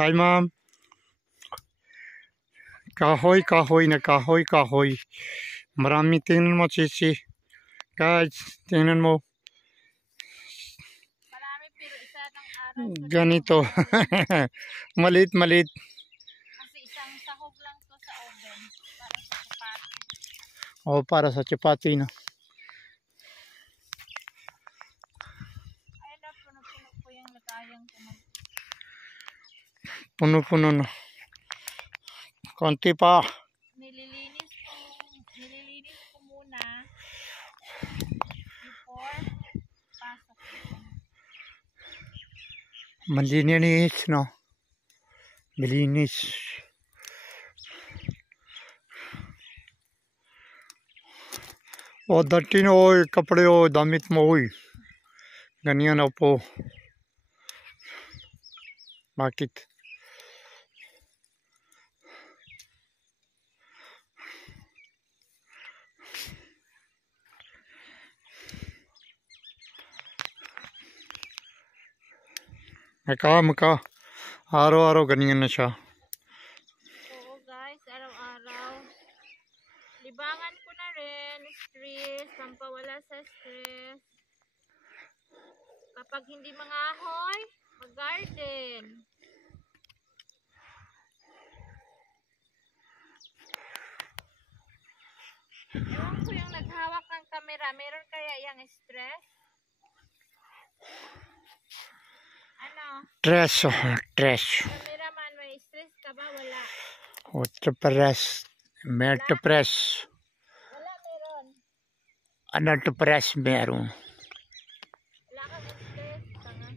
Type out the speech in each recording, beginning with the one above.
Hi, Mom. Kahoy, kahoy na kahoy, kahoy. Marami tingnan mo, Chichi. Guys, tingnan mo. Marami pero isa ng araw. Ganito. Maliit, maliit. Kasi isang sahog lang to sa oven. Para sa chapati. Oh, para sa chapati na. Ay na, puno-puno po yung lagayang kumag. Puno-puno na. Konti pa. Nililinis ko muna before pasok ko. Malinis, no? Malinis. O, dati na oy, kapre o, damit mo oy. Ganyan na po. Bakit? Maka. Araw-araw ganyan na siya. Oo guys, araw-araw. Libangan ko na rin, stress, pampawala sa stress. Kapag hindi mangahoy, mag-garden. Ewan ko yung naghawak ng camera, meron kaya yung stress? Ano? Stress. Cameraman, may stress ka ba? Wala. Meron press. Wala, meron. Ano to press meron? Wala kang stress. Tanga.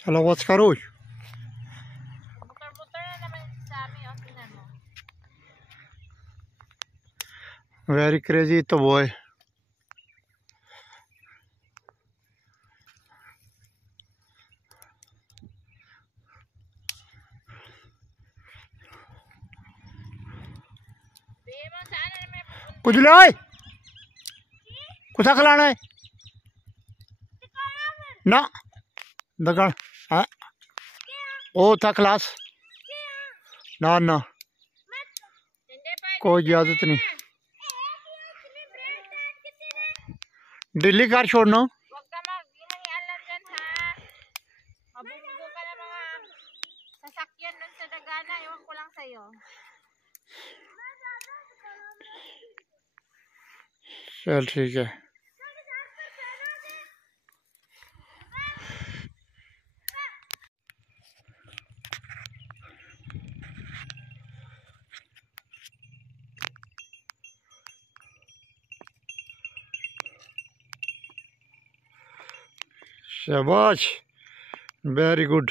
Chalo, what's karoy? Motor-motor na naman sa amin. O, tingnan mo. Very crazy to boy. Bihin mo, saan na naman pupunta? कुछ लाए कुछ खिलाना है ना दगन हाँ ओ था क्लास ना ना Hindi pa. कोई इजाजत नहीं दिल्ली कार छोड़ना Huwag ka mag-inahialam dyan, ha? Mabunggo ka na mga sasakyan dun sa dagana. Iwan ko lang sa'yo. चल ठीक है शाबाश वेरी गुड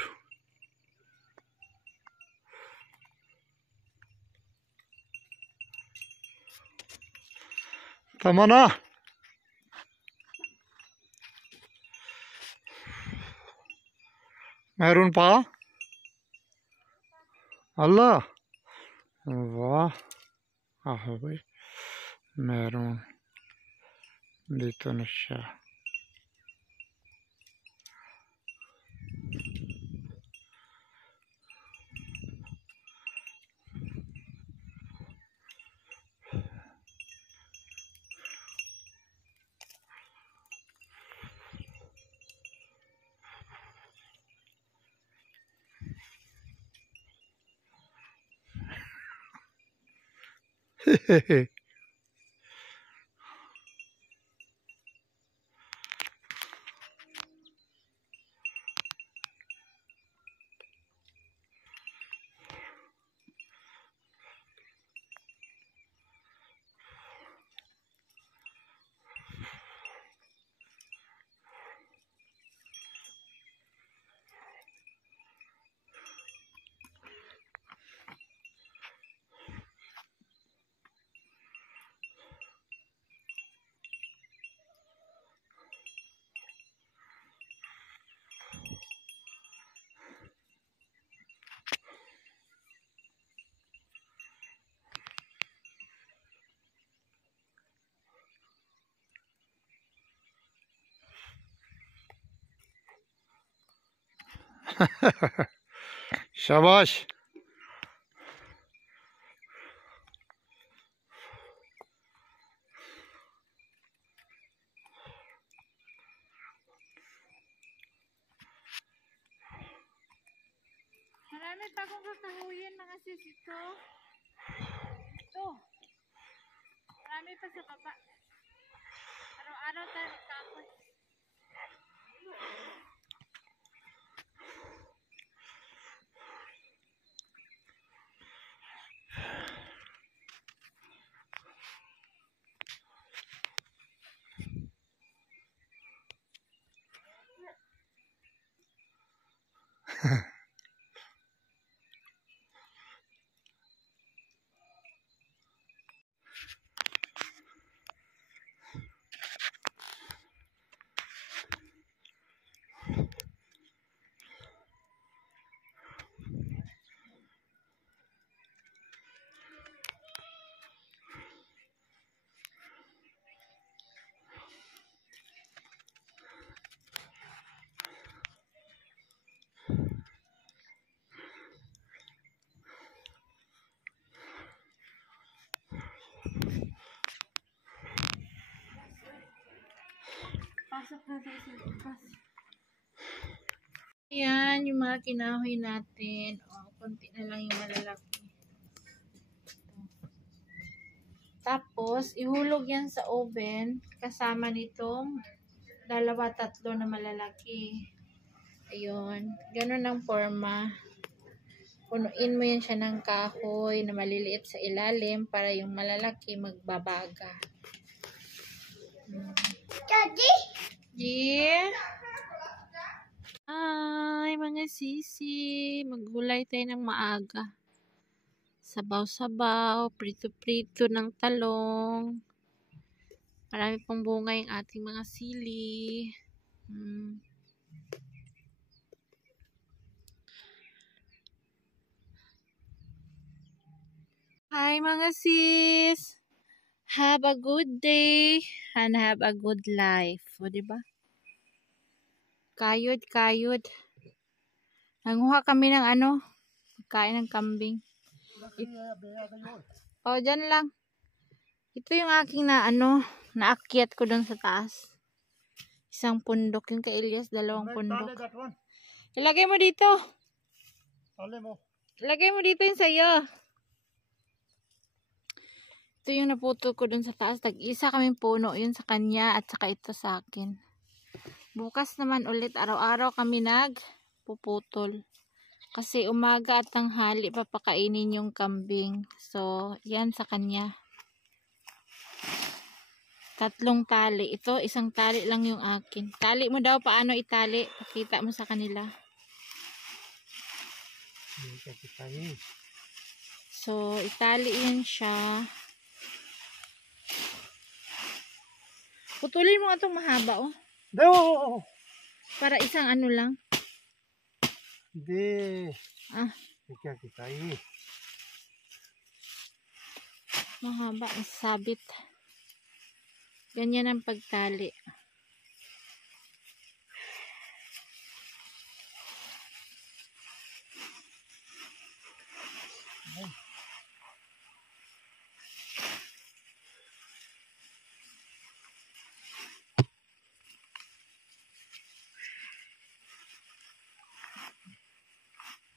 तमन्ना मैरून पा अल्लाह वाह आहो भाई मैरून दीतो नशा Shabash. Marami pa akong kakahuyin mga sis ito. Ito. Marami pa sa baba. Araw-araw tayo magkahoy. Pasok na tayo sa bukas. Ayan, yung mga kinahoy natin. O, konti na lang yung malalaki. Tapos, ihulog yan sa oven. Kasama nitong 2-3 na malalaki. Ayun. Ganun ang forma. Punuin mo yan siya ng kahoy na maliliit sa ilalim para yung malalaki magbabaga. Daddy? Yeah. Ay, mga sisi. Maggulay tayo ng maaga. Sabaw-sabaw, prito-prito ng talong. Marami pong bunga yung ating mga sili. Hi mga sis! Have a good day and have a good life. O, diba? Kayod. Nanguha kami ng pagkain ng kambing. O, dyan lang. Ito yung aking naakyat ko dun sa taas. Isang pundok. Yung kay Elias, 2 pundok. Ilagay mo dito. Ilagay mo dito yung sa'yo. Ito yung naputol ko dun sa taas. Tag-isa kaming puno yun sa kanya at saka ito sa akin. Bukas naman ulit, araw-araw kami nagpuputol. Kasi umaga at tanghali papakainin yung kambing. So, yan sa kanya. 3 tali. Ito, 1 tali lang yung akin. Tali mo daw, paano itali? Pakita mo sa kanila. So, itali yan siya. Putulin mo nga itong mahaba, oh. No! Para isang lang. Hindi. Kita. Mahaba, sabit. Ganyan ang pagtali.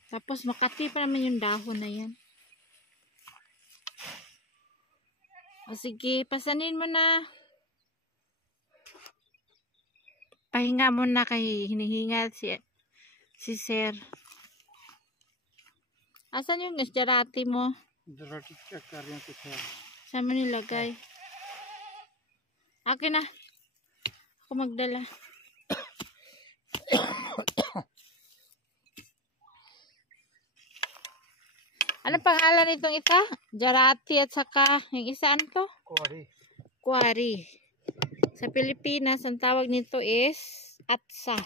Tapos makati pa naman yung dahon na yan. O sige, pasanin mo na. Pahinga mo na kay hinihinga si Sir. Asan yung jarati mo? Jarati check karyan ko siya. Saan mo nilagay? Akin na. Ako magdala. Ano pangalan nitong isa? Jarati at saka yung isa to? Kuwari. Sa Pilipinas, ang tawag nito is atsa.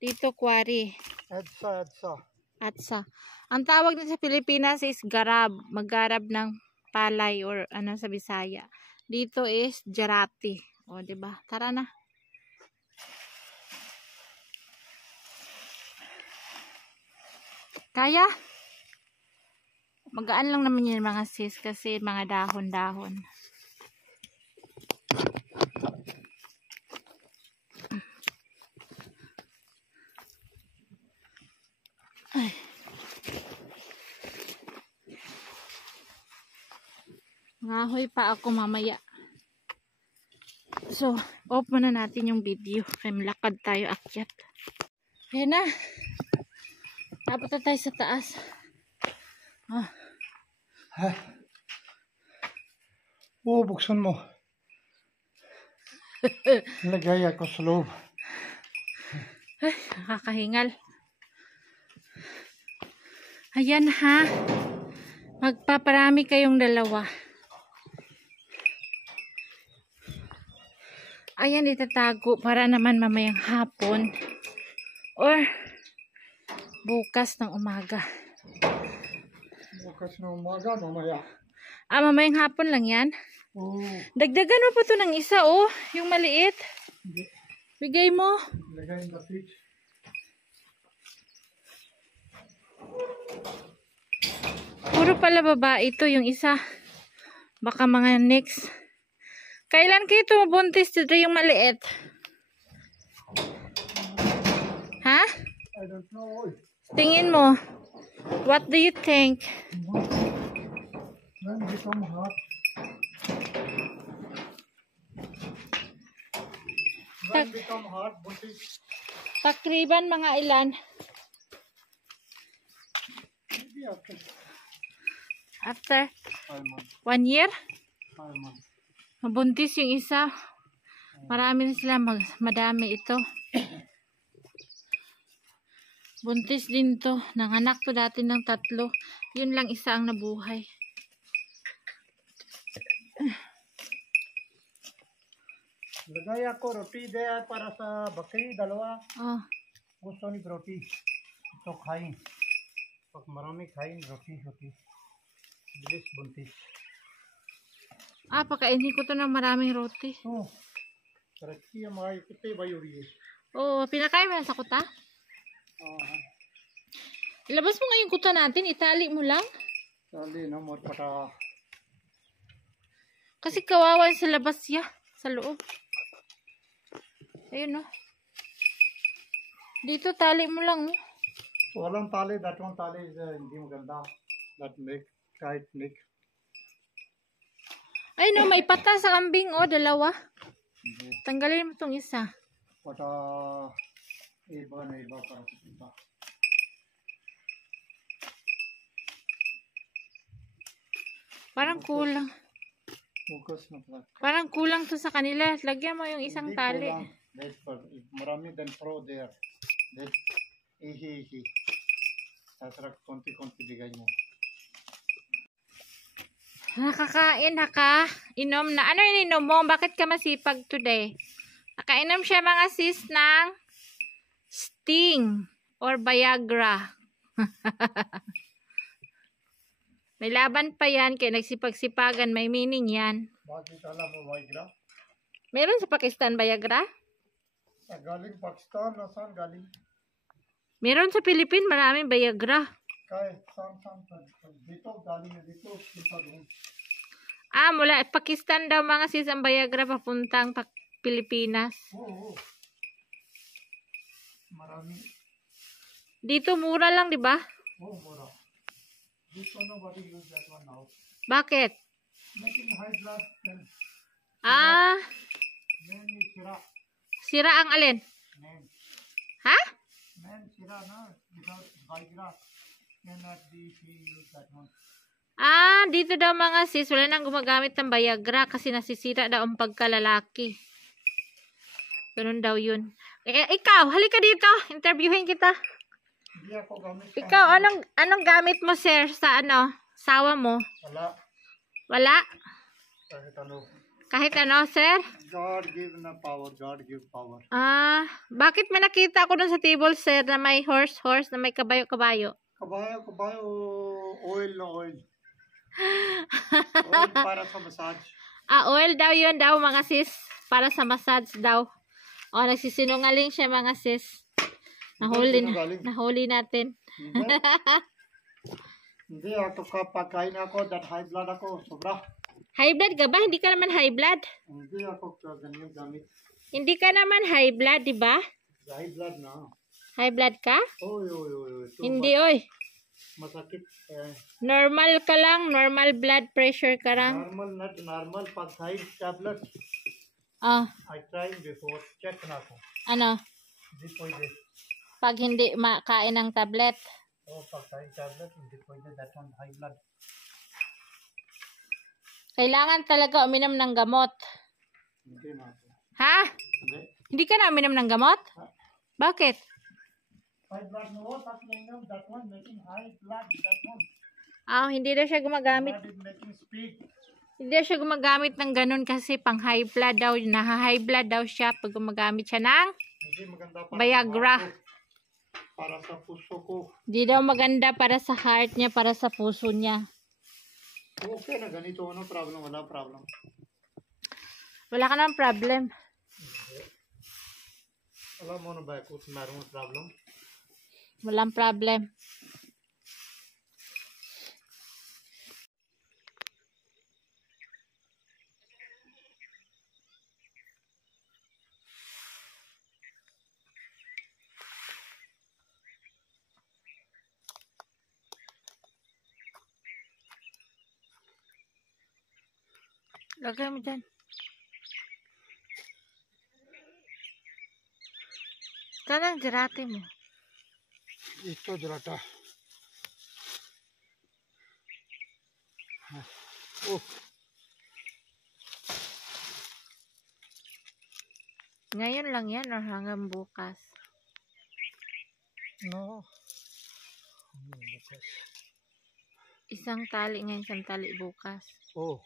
Dito kuwari. Atsa. Ang tawag nito sa Pilipinas is garab. Maggarab ng palay or sa Bisaya. Dito is jarati. O, diba? Tara na. Kaya? Magaan lang naman yan mga sis kasi mga dahon-dahon. Ay. Ngahoy pa ako mamaya. So, off muna natin yung video. Kaya malakad tayo akyat. Ayan na. Dapat na tayo sa taas. Ah. Buksan mo. Lagay ako sa loob. Ay, nakakahingal. Ayan ha. Magpaparami kayong dalawa. Ayan, itatago para naman mamayang hapon or bukas ng umaga. Bukas ng umaga, mamaya. Ah, mamayang hapon lang yan? Oo. Dagdagan mo pa to ng isa, oh. Yung maliit. Hindi. Bigay mo. Lagay in the fridge. Puro pala babae ito, yung isa. Baka mga next. Kailan kayo tumubuntis dito yung maliit? Ha? I don't know. Tingin mo. What do you think? When become hot. When become hot, buntis. Takriban mga ilan? Maybe after After 5 months. 1 year? 5 months. Mabuntis yung isa. Marami na sila. Madami ito. Buntis din to. Nanganak to dati ng 3. Yun lang isa ang nabuhay. Lagay ako roti there para sa bakri, dalawa. Oh. Gusto ni roti. Ito kain. Pag marami kain, roti. Bilis buntis. Ah, pakainin ko to ng maraming roti. Oh. Taraki ang mga ikuti ba yuri? Oh, pinakain mo na sa kuta? Ilabas mo nga yung kuta natin. Itali mo lang. Tali na mo para Kasi kawawa sa labas ya. Sa loob. Ayun oh. Dito tali mo lang oh. walang tali. That one tali is hindi maganda. That make tight neck. Ay no, may pata sa kambing oh. 2. Tanggalin mo tong isa. Para iba na iba para sa iba. Parang kulang. Focus na pala. Parang kulang to sa kanila. Lagyan mo yung isang Hindi tali. kulang. That's for marami then throw there. That ihi. Sasarap konti-konti bigay mo. Nakakain na ka. Inom na. Ano ininom mo? Bakit ka masipag today? Nakainom siya mga sis ng Sting or Viagra. May laban pa yan. Kaya nagsipag-sipagan. May meaning yan. Bakit alam mo Viagra? Meron sa Pakistan Viagra? Galing Pakistan na saan galing? Meron sa Philippines. Maraming Viagra. Kaya saan dito galing na dito. Ah, mula Pakistan daw mga sis ang Viagra papuntang Pilipinas. Oo. Marami. Dito mura lang, di ba? Oo, mura. Dito nobody use that one now. Bakit? Making high blood then Ah, sira. sira ang alin? Men. Ha? Men sira na. Without Viagra. Cannot be use that one. Ah, dito daw mga sis, wala nang gumagamit ng Viagra kasi nasisira daw ang pagkalalaki. Ganun daw yun. Ikaw, halika dito. Interviewin kita. Hindi ako gamit. Ikaw, anong gamit mo, sir, sa sawa mo? Wala. Wala? Kahit ano. Kahit ano, sir? God give na power. God give power. Ah, bakit may nakita ko dun sa table, sir, na may horse, na may kabayo-kabayo? Kabayo, oil na oil. Oil para sa massage. Ah, oil daw yun daw, mga sis. Para sa massage daw. O, nagsisinungaling siya, mga sis. Nahuli natin. Hindi. Hindi, ako kapag kain ako, that high blood ako, sobra. High blood ka ba? Hindi ka naman high blood. Hindi ako ganyan gamit. Hindi ka naman high blood, di ba? High blood na. High blood ka? Oy. Hindi, oy. Masakit. Normal ka lang. Normal blood pressure ka lang. Normal, not normal. Pag-kain tablet. Ah, I tried before. Check na ako. ano? Hindi pwede. Pag hindi makain ng tablet. Pag-kain tablet, hindi pwede. That one high blood. Kailangan talaga uminom ng gamot. Hindi na ako. Ha? Hindi. Hindi ka na uminom ng gamot? Bakit? High blood no, that one making high blood, that one. Hindi daw siya gumagamit. Blood is making speed. Hindi daw siya gumagamit ng ganun kasi pang high blood daw. Naha-high blood daw siya pag gumagamit siya ng Hindi maganda para Viagra. sa heart ko, para sa puso ko. Hindi daw maganda para sa heart niya, para sa puso niya. Okay na ganito, ano problem? Wala problem. Wala ka ng problem. Alam mo na ba kung mayroong problem? Walang problem. Lagay mo dyan. Kanang dirate mo. Ito dirata. Oh. Ngayon lang yan or hanggang bukas? No. Isang tali ngayon, isang tali bukas. Oh.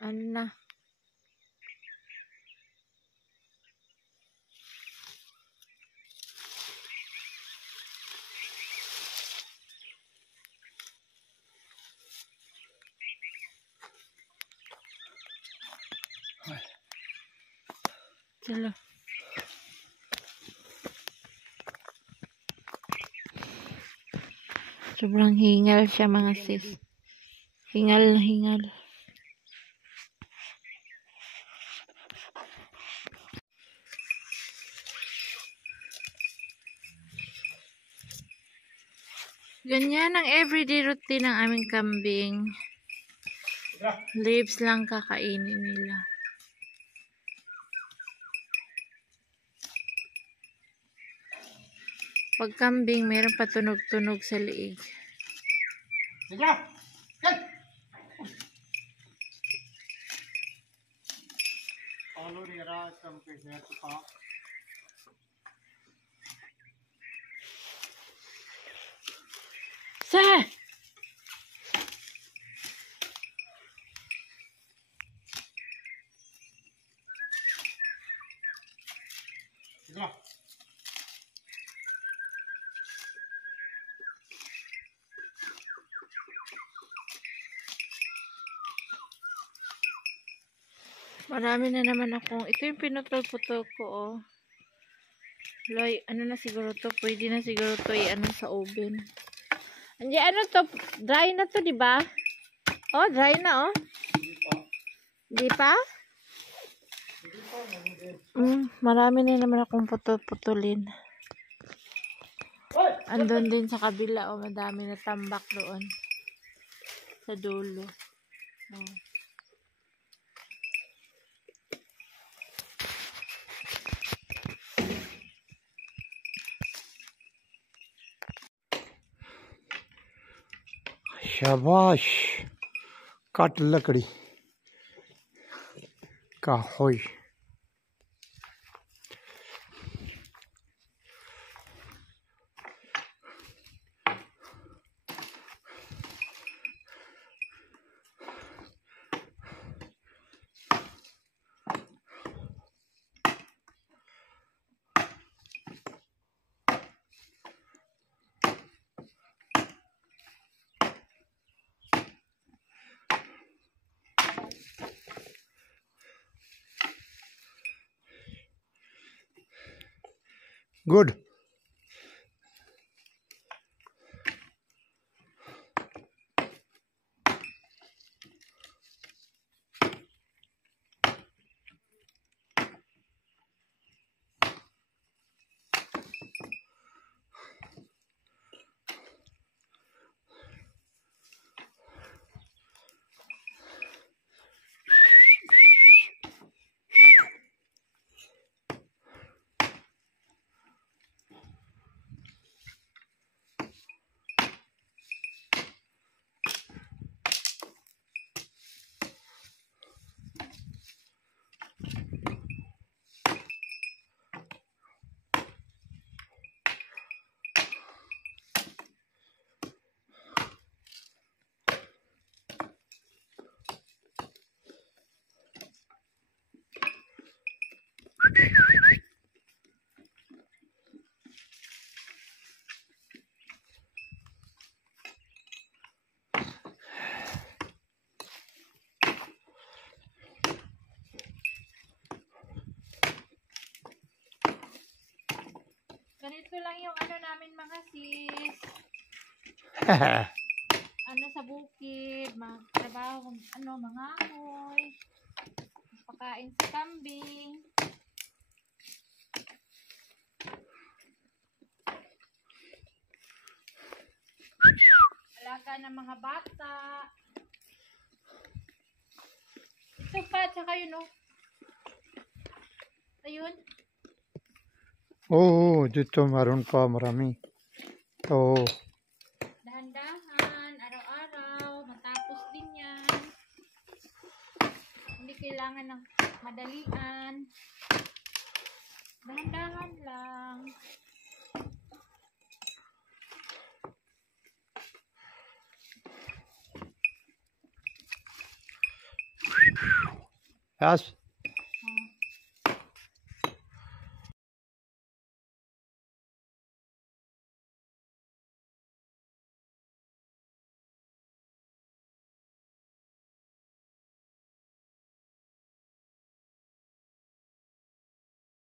Ano na? Chalo. Sobrang hingal siya mga sis. Hingal na hingal. Ganyan ang everyday routine ng aming kambing. Leaves lang kakainin nila. Pag kambing, meron pa tunog-tunog sa liig. Sige! Follow the right compared to pop. Sir! Sige! Marami na naman akong, ito yung pinutol-putol ko, oh. Loy, ano na siguro to? Pwede na siguro to ano sa oven. Andiyan, ano to? Dry na to, di ba? Oh, dry na, oh. Di pa? Marami na naman akong putol-putulin. Andun din sa kabila, oh. Madami na tambak doon. Sa dulo. Oh. शाबाश काट लकड़ी का होई Good. Ganito lang yung ano namin mga sis. Ano sa bukid, magtrabaho, ano, mga amoy, pakain sa kambing. Alaga ng mga bata. Ito pa, tsaka yun oh. Ayun. Oo, dito meron pa marami. Oo. Dahan-dahan, araw-araw, matapos din yan. Hindi kailangan ng madalian. Dahan-dahan lang. Yes.